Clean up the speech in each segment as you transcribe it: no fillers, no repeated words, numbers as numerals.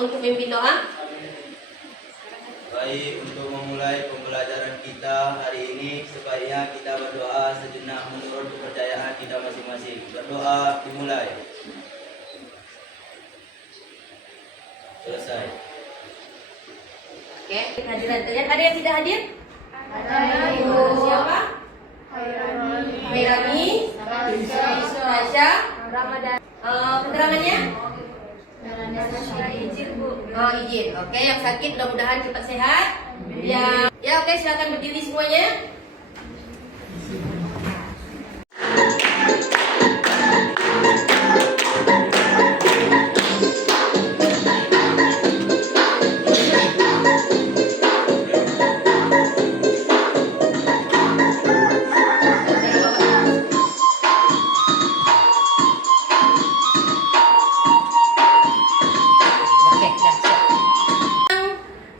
untuk memimpin doa. Baik, untuk memulai pembelajaran kita hari ini, sebaiknya kita berdoa sejenak menurut kepercayaan kita masing-masing. Berdoa dimulai. Selesai. Oke, kehadiran kalian. Ada yang tidak hadir? Ada. Siapa? Hairani, Rasya, Ramadan. keterangannya? Izin, Bu. Oh, izin. Oke, yang sakit mudah-mudahan cepat sehat. Ya, oke, silakan berdiri semuanya.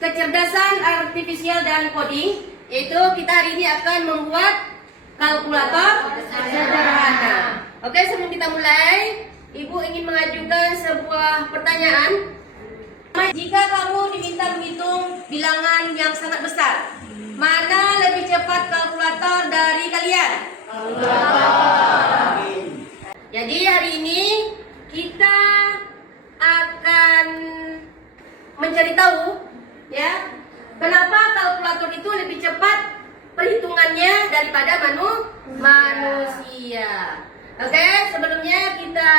Kecerdasan artifisial dan coding, yaitu kita hari ini akan membuat kalkulator sederhana. Oke, sebelum kita mulai, Ibu ingin mengajukan sebuah pertanyaan. Jika kamu diminta menghitung bilangan yang sangat besar, mana lebih cepat kalkulator dari kalian? Kalkulator. Jadi hari ini kita akan mencari tahu, ya, kenapa kalkulator itu lebih cepat perhitungannya daripada manusia. Oke, sebelumnya kita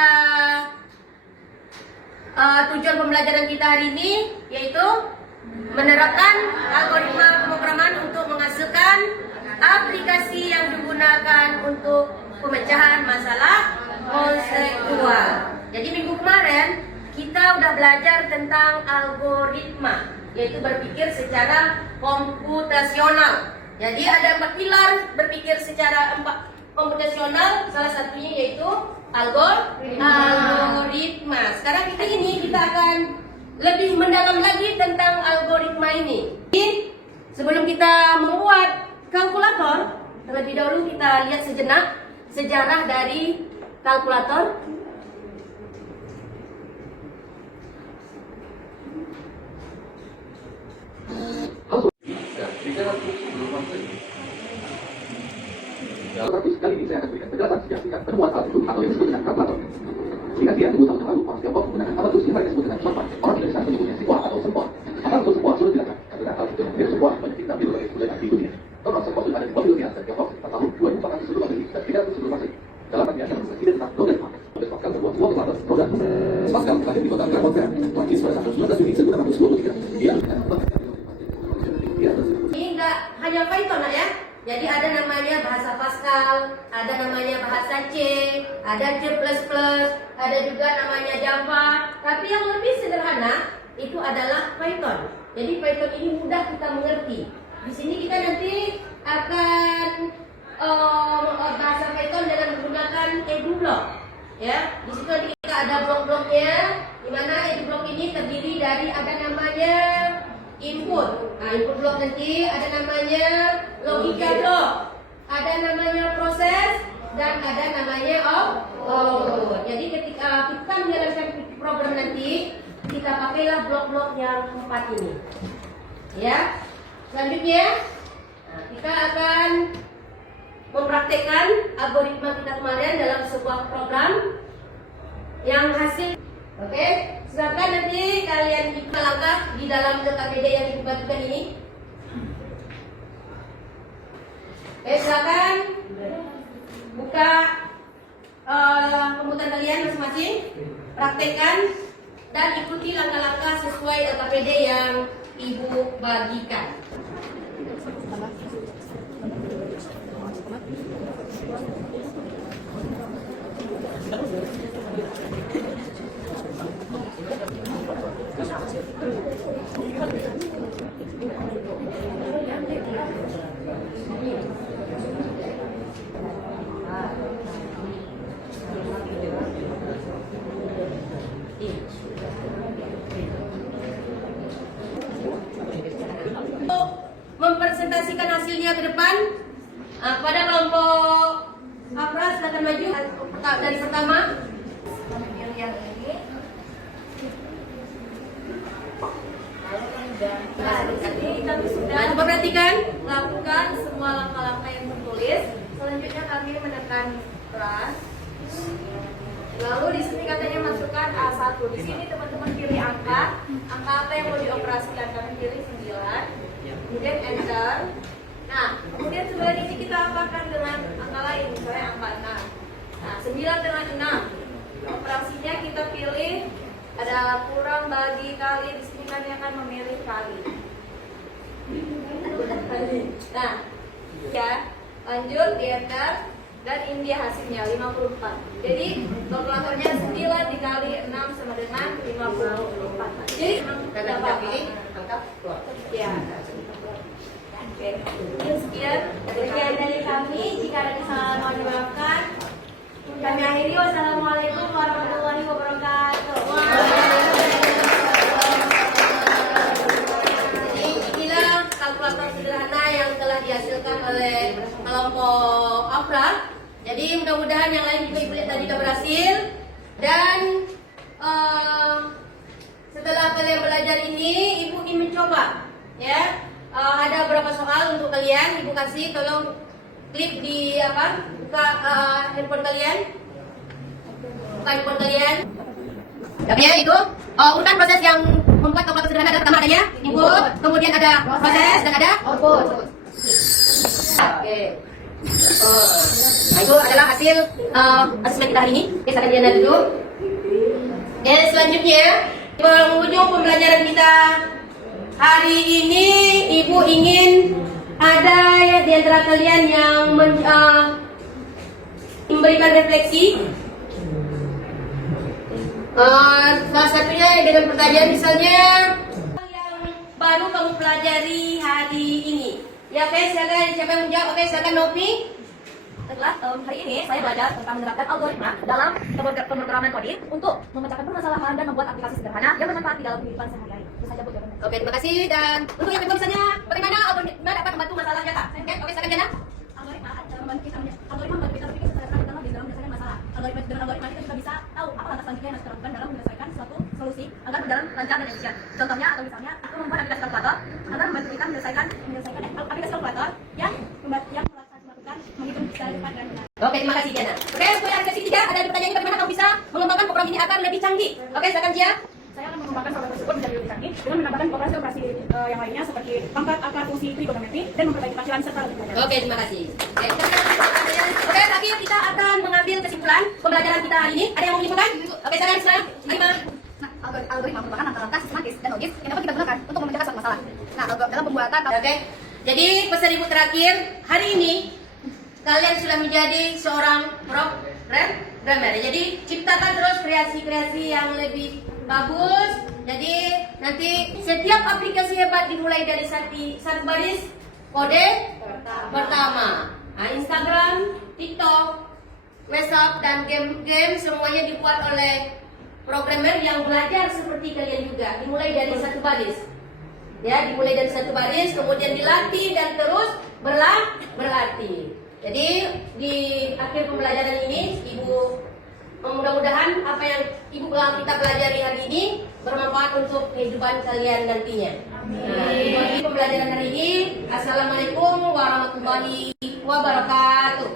tujuan pembelajaran kita hari ini yaitu menerapkan algoritma pemrograman untuk menghasilkan aplikasi yang digunakan untuk pemecahan masalah konseptual. Jadi minggu kemarin kita udah belajar tentang algoritma, yaitu berpikir secara komputasional. Jadi ada 4 pilar berpikir secara komputasional, salah satunya yaitu algoritma. Sekarang kita akan lebih mendalam lagi tentang algoritma ini. Sebelum kita membuat kalkulator, terlebih dahulu kita lihat sejenak sejarah dari kalkulator. Tetapi kali ini saya akan berikan penjelasan singkat penemuan alat itu atau yang disebut dengan kalkulator. Jika dia dulu tahun lalu orang Tiongkok menggunakan alat yang mereka sebut dengan smartphone, orang Indonesia menyebutnya sikuah atau sempon. Alat untuk sekuah sulit dilakukan karena alat itu hampir sekuah banyak dikenal di berbagai budaya di dunia. Total sekuah sudah ada di Babilonia dan Tiongkok pada tahun 2400 sebelum Masehi dan 300 sebelum Masehi. Dalam artian yang berkaitan tentang logaritma. Pascal membuat sebuah kalkulator roda. Pascal lahir di kota Clermont, Prancis pada tanggal 19 Juni 1623. Dia ini enggak hanya Python ya. Jadi ada namanya bahasa Pascal, ada namanya bahasa C, ada C++, ada juga namanya Java. Tapi yang lebih sederhana itu adalah Python. Jadi Python ini mudah kita mengerti. Di sini kita nanti akan bahasa Python dengan menggunakan EduBlock. Ya, di situ nanti kita ada blok-bloknya, di mana EduBlock ini terdiri dari ada namanya input. Nah, input block nanti ada namanya logika block, ada namanya proses, dan ada namanya output. Jadi ketika kita menjalankan program nanti, kita pakailah blok-blok yang 4 ini. Ya. Selanjutnya, kita akan mempraktekkan algoritma kita kemarin dalam sebuah program yang hasil. Oke, silakan nanti kalian buka langkah di dalam KPD yang dibagikan ini. Silakan buka komputer kalian masing-masing, praktekkan dan ikuti langkah-langkah sesuai LKPD yang Ibu bagikan. Mempresentasikan hasilnya ke depan pada kelompok Afra, silakan maju dari pertama. Yang ini Jadi kami sudah Nah, coba perhatikan. melakukan semua langkah-langkah yang tertulis. Selanjutnya kami menekan plus. Lalu di sini katanya masukkan A1. Di sini teman-teman pilih angka. Angka apa yang mau dioperasikan? Kami pilih 9. Kemudian enter. Nah, kemudian 9 ini kita apakan dengan angka lain, misalnya angka 6. Nah, 9 dengan 6. Operasinya kita pilih ada kurang bagi kali. Di sini kami akan memilih kali. Nah, ya, lanjut di enter. Dan ini dia hasilnya 54. Jadi kalkulatornya 9 dikali 6 sama dengan 54. Jadi Karena kita pilih angka keluar. ya. Oke. Sekian dari kami. Jika ada kesalahan mohon dimaafkan. Kami akhiri. Wassalamualaikum warahmatullahi wabarakatuh. Jadi inilah kalkulator sederhana yang telah dihasilkan oleh kelompok Afra. Jadi mudah-mudahan yang lain juga ibu lihat tadi sudah berhasil. Dan setelah kalian belajar ini, ibu ingin mencoba, ya. Ada beberapa soal untuk kalian. Ibu kasih, tolong klik di apa? Buka handphone kalian. Buka handphone kalian. Ya, itu urutan proses yang membuat kalkulator sederhana ada pertama adanya input, kemudian ada proses dan ada output. Oke. Nah, itu adalah hasil asesmen kita hari ini. Oke, saya lihat dulu. Dan selanjutnya penghujung pembelajaran kita hari ini, ibu ingin ada ya di antara kalian yang memberikan refleksi. Salah satunya dengan pertanyaan misalnya yang baru kamu pelajari hari ini. Ya, oke, silakan siapa yang menjawab? Oke, silakan Novi. Setelah hari ini saya belajar tentang menerapkan algoritma dalam pemrograman coding untuk memecahkan permasalahan dan membuat aplikasi sederhana yang bermanfaat di dalam kehidupan sehari-hari. Itu saja Bu jawabannya. Oke, terima kasih. Dan untuk yang kedua misalnya bagaimana algoritma dapat membantu masalah nyata? Oke, silakan Jana. Algoritma membantu kita berpikir secara terang di dalam menyelesaikan masalah. Dengan algoritma kita juga bisa tahu apa langkah selanjutnya yang harus kita lakukan dalam menyelesaikan suatu solusi agar berjalan lancar dan efisien. Contohnya atau misalnya aku membuat aplikasi kalkulator agar membantu kita menyelesaikan aplikasi kalkulator yang melakukan menghitung secara cepat dan benar. Oke, terima kasih Jana. Oke, untuk yang sesi 3 ada pertanyaan bagaimana kamu bisa mengembangkan program ini agar lebih canggih. Oke, silakan Jia. Saya akan mengembangkan program tersebut menjadi lebih canggih dengan menambahkan operasi-operasi yang lainnya seperti pangkat, akar, fungsi, trigonometri, dan memperbaiki tampilan serta lebih banyak. Oke, terima kasih. Oke, terakhir kita akan mengambil kesimpulan pembelajaran kita hari ini. Ada yang mau menyimpulkan? Oke, silakan Ismail. Lima. Algoritma merupakan langkah-langkah sistematis dan logis yang dapat kita gunakan untuk memecahkan suatu masalah. Nah, dalam pembuatan Oke. Jadi pesan ibu terakhir hari ini kalian sudah menjadi seorang programmer. Jadi ciptakan terus kreasi-kreasi yang lebih bagus. Jadi nanti setiap aplikasi hebat dimulai dari satu baris kode pertama. Nah, Instagram, TikTok, WhatsApp dan game-game semuanya dibuat oleh programmer yang belajar seperti kalian juga. Dimulai dari satu baris. Ya, dimulai dari satu baris, kemudian dilatih dan terus berlatih. Jadi di akhir pembelajaran ini, ibu mudah-mudahan apa yang ibu kita pelajari hari ini bermanfaat untuk kehidupan kalian nantinya. Nah, pembelajaran hari ini, assalamualaikum warahmatullahi wabarakatuh.